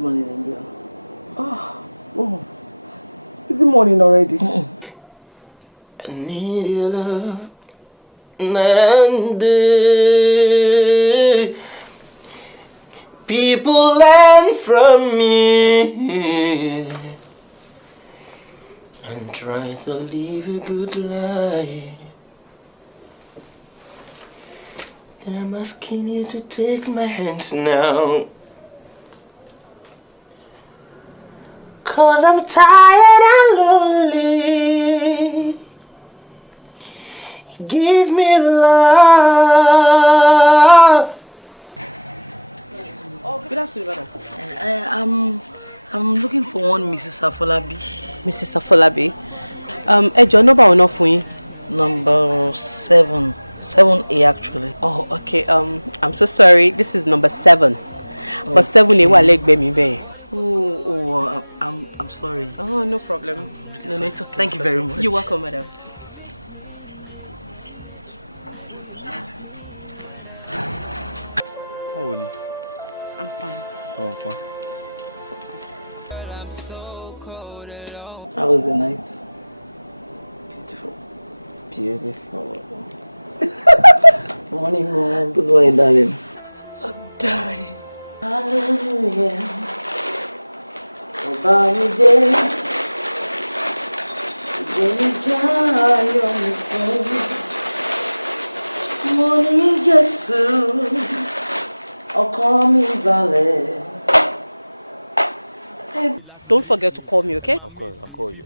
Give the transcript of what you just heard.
morning, Angel. Oh. Is it morning already? I need your love night and day. People learn from me and try to live a good life. And I'm asking you to take my hands now. 'Cause I'm tired and lonely. Give me love. Oh, good afternoon, madam. I'm looking for one Mrs. Afolabi. Mrs. Afolabi. Ẹ jọ̀ọ́ number ọ̀nà fún yín. Number 7. 7A actually. Oh, okay. I'm so sorry. This is number 7. Okay. But 7A wà lẹ́gbẹ̀ẹ́ mi bẹ́ẹ̀. I'm sorry. Oh, no problem. Really no, it's okay. Thank you very much. You're welcome, madam. How are you? I'm fine. Oh, fine. How was the night? Beautiful. Beautiful. Morning, Mom. Good morning, darling. I'm dying. Hallelujah. Morning, Jesus. Call me ballet. Don't forget to call me, okay? Of course, I'll call you.